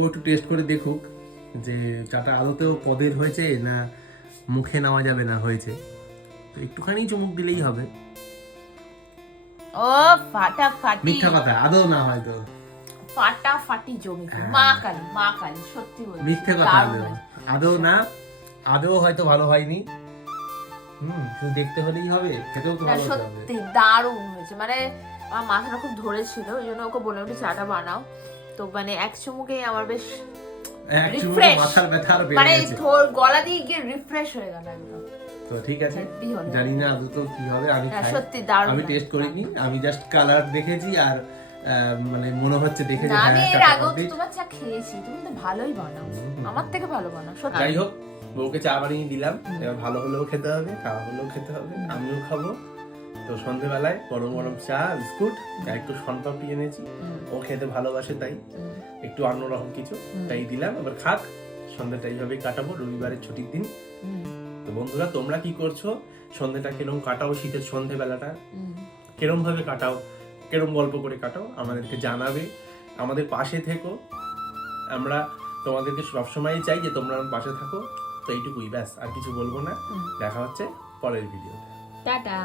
ও একটু টেস্ট করে দেখুক যে চাটা আদতেও পদের হয়েছে না মুখে নেওয়া যাবে না হয়েছে। তো একটুখানি চুমুক দিলেই হবে। ও ফাটাফাটি, মিথ্যা কথা, আদৌ না হয়তো ফাটাফাটি জমিছে। হ্যাঁ। মা কালী সত্যি বলছি, মিথ্যে কথা, দারুণ আদৌ হয়েছে। আদৌ না, আদৌ হয়তো ভালো হয়নি। শুধু দেখতে হলেই হবে, খেতেও তো না ভালো হতে হবে। সত্যি দারুণ হয়েছে। মানে আমার মাথাটা খুব ধরেছিল, ওই জন্য ওকে বললাম একটু চাটা বানাও। তো মানে এক চুমুকেই আমার বেশ এক চুমুকে রিফ্রেশ, মাথার ব্যথা আর বেড়ে মানে গেছে। তোর গলা দিয়ে গিয়ে রিফ্রেশ হয়ে গেল একদম। তো ঠিক আছে, হেব্বি হলো। জানি না আদৌ তো কি হবে, আমি না খাই। সত্যি দারুণ আমি হয়েছে। টেস্ট করিনি, আমি জাস্ট কালার দেখেছি আর মানে মনে হচ্ছে দেখে যে না, হ্যাঁ আমি এর চাটা আগেও তো complete। তোমার চা খেয়েছি, তুমি তো ভালোই বানাও, আমার থেকে ভালো বানাও সত্যি। যাই হোক, বউকে চা বানিয়ে দিলাম, এবার ভালো হলেও খেতে হবে, খাওয়া হলেও খেতে হবে, আমিও খাবো। তো সন্ধ্যেবেলায় গরম গরম চা, বিস্কুট আর একটু শনপাপড়ি এনেছি, ও খেতে ভালোবাসে তাই একটু অন্যরকম কিছু তাই দিলাম। এবার খাক, সন্ধ্যাটা এইভাবেই কাটাবো রবিবারের ছুটির দিন। তো বন্ধুরা, তোমরা কি করছো, সন্ধ্যাটা কিরম কাটাও, শীতের সন্ধ্যেবেলাটা কিরম ভাবে কাটাও, কিরম গল্প করে কাটাও আমাদেরকে জানাবে, আমাদের পাশে থেকো। আমরা তোমাদেরকে সবসময় চাই যে তোমরা আমার পাশে থাকো। তো এইটুকুই, ব্যাস, আর কিছু বলবো না। দেখা হচ্ছে পরের ভিডিওতে। টাটা।